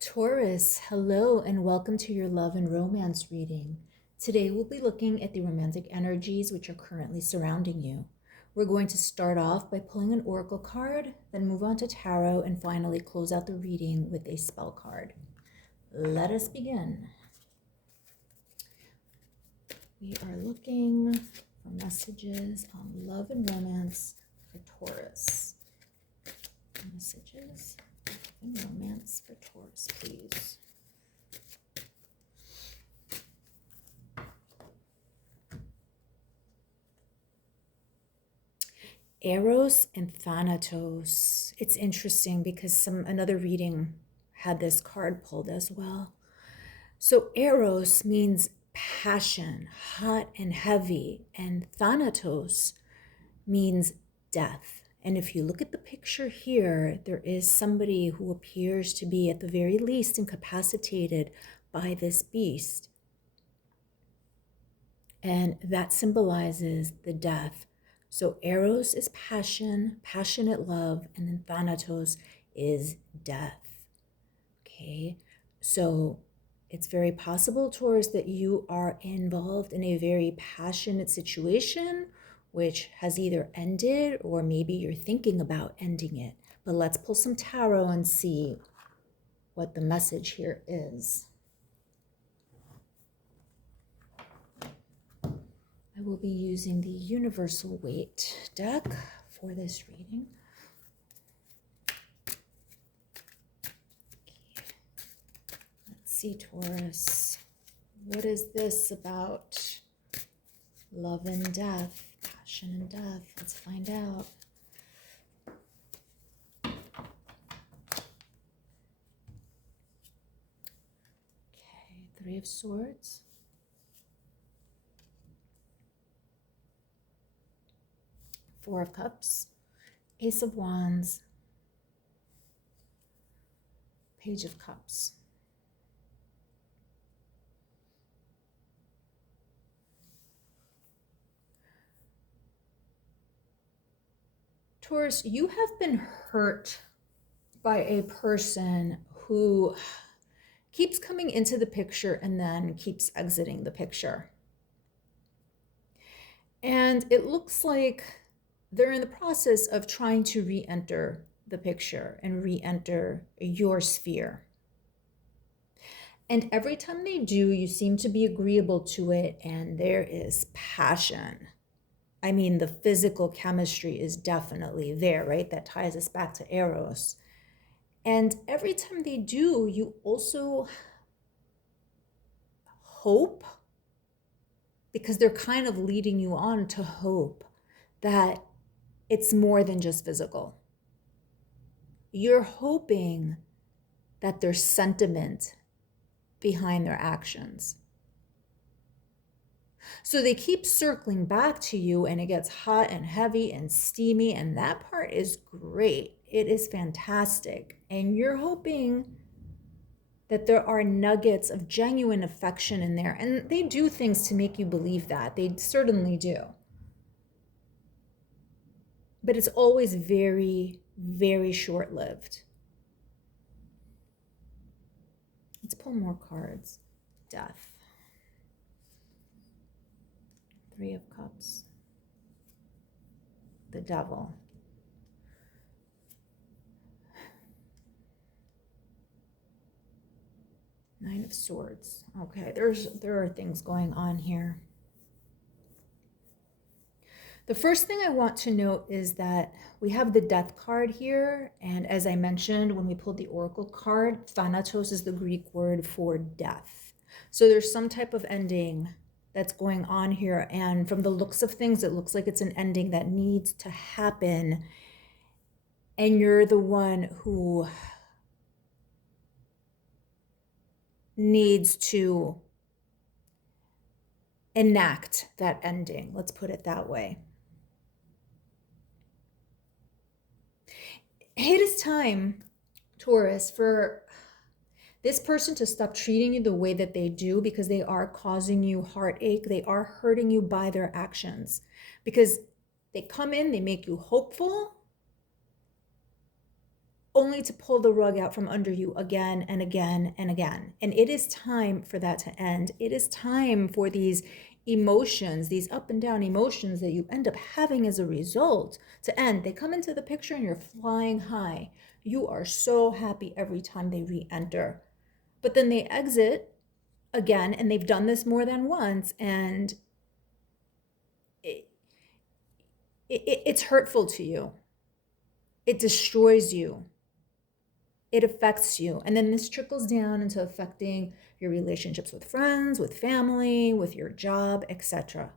Taurus, hello and welcome to your love and romance reading. Today we'll be looking at the romantic energies which are currently surrounding you. We're going to start off by pulling an oracle card, then move on to tarot, and finally close out the reading with a spell card. Let us begin. We are looking for messages on love and romance for Taurus. Messages and romance for Taurus, please. Eros and Thanatos. It's interesting because another reading had this card pulled as well. So Eros means passion, hot and heavy, and Thanatos means death. And if you look at the picture here, there is somebody who appears to be at the very least incapacitated by this beast. And that symbolizes the death. So Eros is passion, passionate love, and then Thanatos is death. Okay, so it's very possible, Taurus, that you are involved in a very passionate situation, which has either ended or maybe you're thinking about ending it. But let's pull some tarot and see what the message here is. I will be using the Universal Weight deck for this reading. Let's see, Taurus. What is this about love and death, passion and death? Let's find out. Okay, Three of Swords. Four of Cups, Ace of Wands, Page of Cups. Taurus, you have been hurt by a person who keeps coming into the picture and then keeps exiting the picture. And it looks like they're in the process of trying to re-enter the picture and re-enter your sphere. And every time they do, you seem to be agreeable to it, and there is passion. I mean, the physical chemistry is definitely there, right? That ties us back to Eros. And every time they do, you also hope, because they're kind of leading you on to hope that it's more than just physical. You're hoping that there's sentiment behind their actions. So they keep circling back to you, and it gets hot and heavy and steamy, and that part is great. It is fantastic. And you're hoping that there are nuggets of genuine affection in there. And they do things to make you believe that. They certainly do. But it's always very, very short-lived. Let's pull more cards. Death. Three of Cups. The Devil. Nine of Swords. Okay, there are things going on here. The first thing I want to note is that we have the Death card here, and as I mentioned when we pulled the Oracle card, Thanatos is the Greek word for death. So there's some type of ending that's going on here, and from the looks of things, it looks like it's an ending that needs to happen, and you're the one who needs to enact that ending. Let's put it that way. It is time, Taurus, for this person to stop treating you the way that they do, because they are causing you heartache. They are hurting you by their actions, because they come in, they make you hopeful, only to pull the rug out from under you again and again and again. And it is time for that to end. It is time for these emotions, these up and down emotions that you end up having as a result to end. They come into the picture and you're flying high. You are so happy every time they re-enter. But then they exit again, and they've done this more than once, and it's hurtful to you. It destroys you. It affects you. And then this trickles down into affecting your relationships with friends, with family, with your job, etc.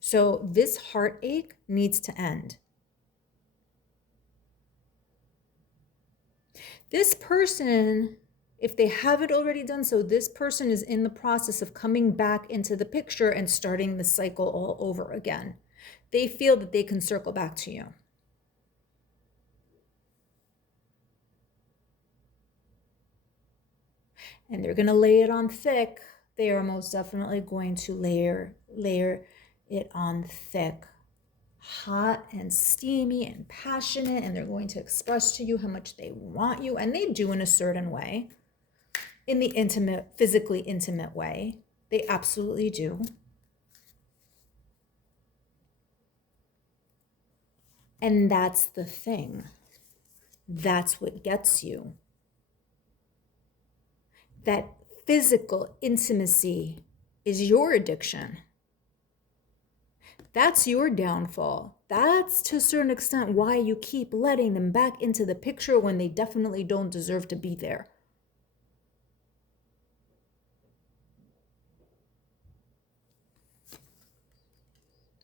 So this heartache needs to end. This person, if they haven't already done so, this person is in the process of coming back into the picture and starting the cycle all over again. They feel that they can circle back to you. And they're going to lay it on thick. They are most definitely going to layer it on thick, hot and steamy and passionate, and they're going to express to you how much they want you, and they do in a certain way, in the intimate, physically intimate way. They absolutely do. And that's the thing. That's what gets you. That physical intimacy is your addiction. That's your downfall. That's to a certain extent why you keep letting them back into the picture when they definitely don't deserve to be there.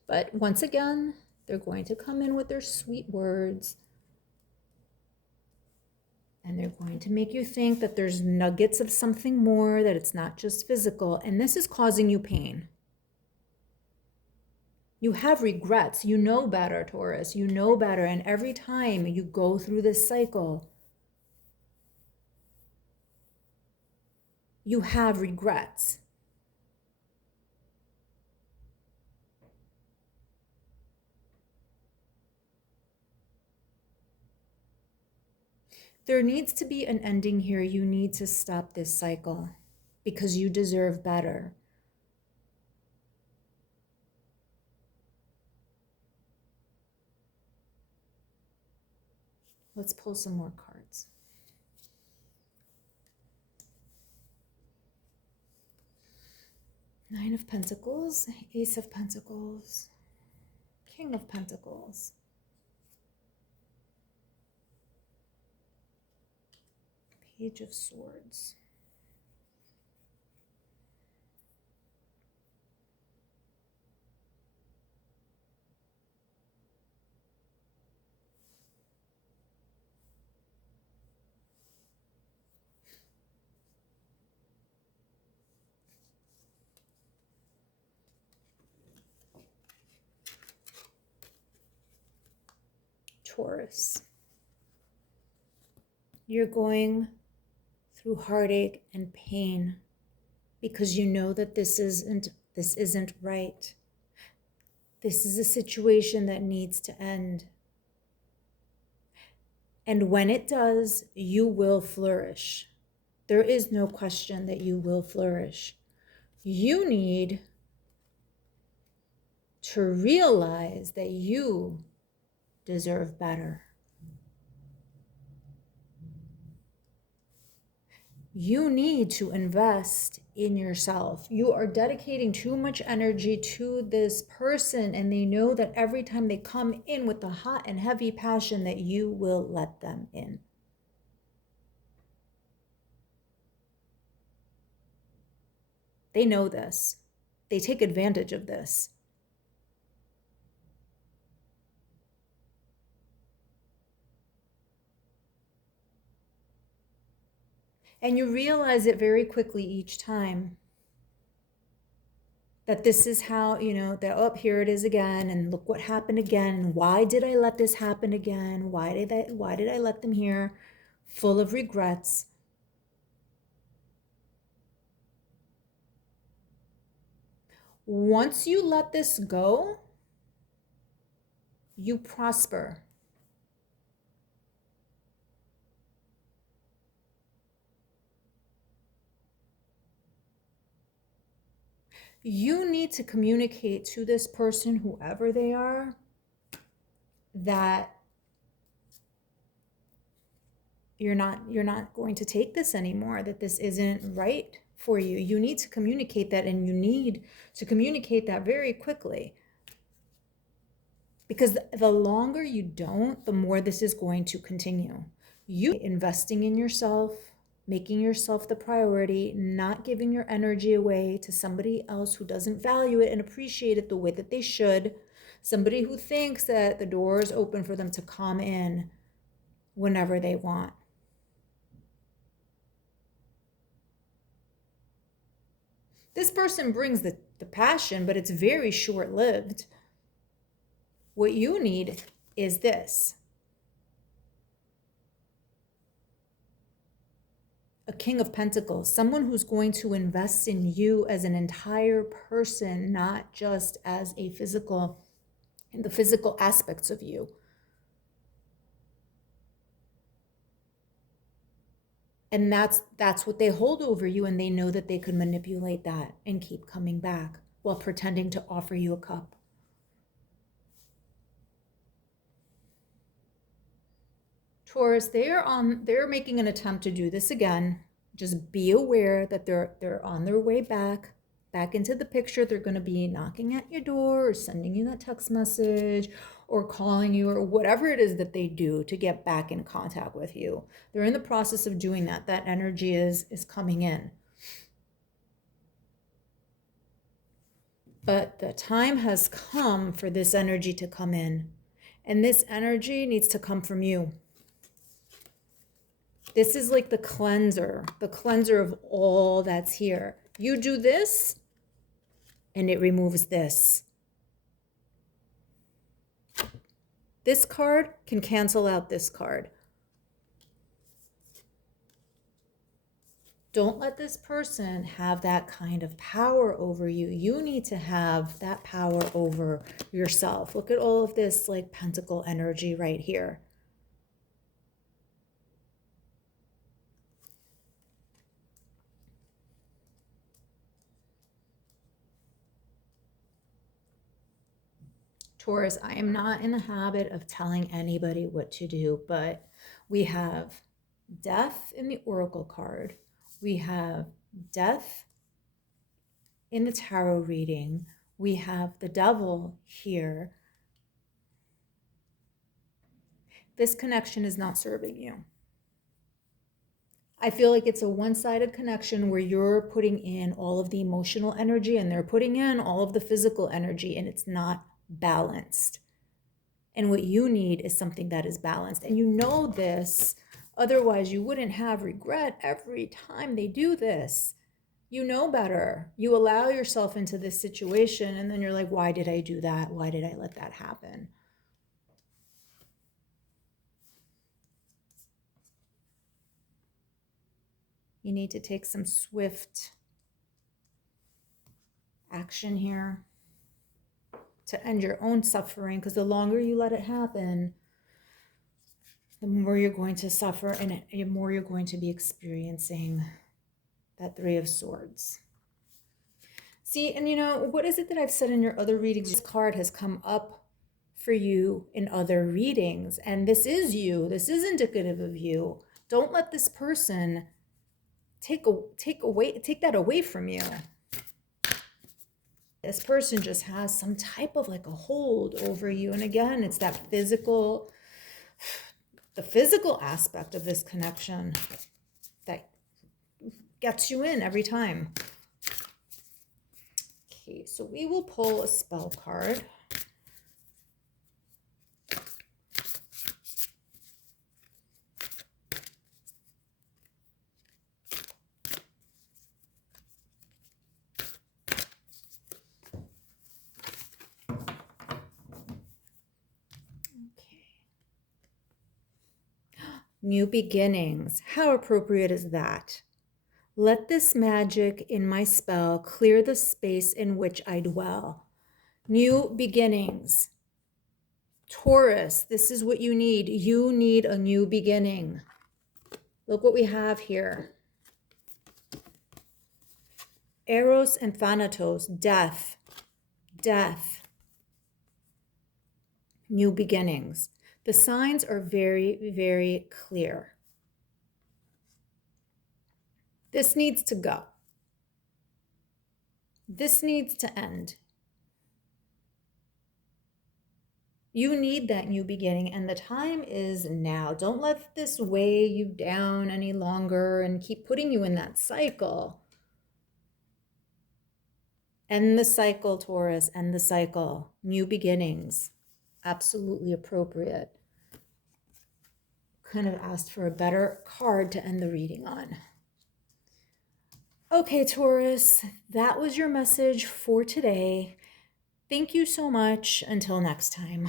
But once again, they're going to come in with their sweet words. And they're going to make you think that there's nuggets of something more, that it's not just physical. And this is causing you pain. You have regrets. You know better, Taurus. You know better. And every time you go through this cycle, you have regrets. There needs to be an ending here. You need to stop this cycle because you deserve better. Let's pull some more cards. Nine of Pentacles, Ace of Pentacles, King of Pentacles, Page of Swords, Taurus. You're going through heartache and pain because you know that this isn't right. This is a situation that needs to end. And when it does, you will flourish. There is no question that you will flourish. You need to realize that you deserve better. You need to invest in yourself. You are dedicating too much energy to this person, and they know that every time they come in with the hot and heavy passion that you will let them in. They know this. They take advantage of this. And you realize it very quickly each time that this is how, that, oh, here it is again, and look what happened again, and why did I let this happen again? Why did I let them here? Full of regrets. Once you let this go, you prosper. You need to communicate to this person, whoever they are, that you're not going to take this anymore, that this isn't right for you. You need to communicate that, and you need to communicate that very quickly. Because the longer you don't, the more this is going to continue. You investing in yourself, making yourself the priority, not giving your energy away to somebody else who doesn't value it and appreciate it the way that they should. Somebody who thinks that the door is open for them to come in whenever they want. This person brings the passion, but it's very short-lived. What you need is this. A King of Pentacles, someone who's going to invest in you as an entire person, not just as a physical, in the physical aspects of you. And that's what they hold over you, and they know that they could manipulate that and keep coming back while pretending to offer you a cup. Taurus, they're making an attempt to do this again. Just be aware that they're on their way back into the picture. They're going to be knocking at your door or sending you that text message or calling you or whatever it is that they do to get back in contact with you. They're in the process of doing that. That energy is coming in. But the time has come for this energy to come in. And this energy needs to come from you. This is like the cleanser of all that's here. You do this, and it removes this. This card can cancel out this card. Don't let this person have that kind of power over you. You need to have that power over yourself. Look at all of this like pentacle energy right here. Taurus, I am not in the habit of telling anybody what to do, but we have death in the oracle card. We have death in the tarot reading. We have the devil here. This connection is not serving you. I feel like it's a one-sided connection where you're putting in all of the emotional energy and they're putting in all of the physical energy, and it's not balanced. And what you need is something that is balanced. And you know this, otherwise you wouldn't have regret every time they do this. You know better. You allow yourself into this situation and then you're like, why did I do that? Why did I let that happen? You need to take some swift action here to end your own suffering, because the longer you let it happen, the more you're going to suffer and the more you're going to be experiencing that Three of Swords. See, and you know, what is it that I've said in your other readings? This card has come up for you in other readings, and this is you. This is indicative of you. Don't let this person take that away from you. This person just has some type of like a hold over you. And again, it's that the physical aspect of this connection that gets you in every time. Okay, so we will pull a spell card. New beginnings. How appropriate is that? Let this magic in my spell clear the space in which I dwell. New beginnings. Taurus, this is what you need. You need a new beginning. Look what we have here. Eros and Thanatos, death, death, new beginnings. The signs are very, very clear. This needs to go. This needs to end. You need that new beginning, and the time is now. Don't let this weigh you down any longer and keep putting you in that cycle. End the cycle, Taurus, end the cycle. New beginnings. Absolutely appropriate. Couldn't have asked for a better card to end the reading on. Okay, Taurus, that was your message for today. Thank you so much. Until next time.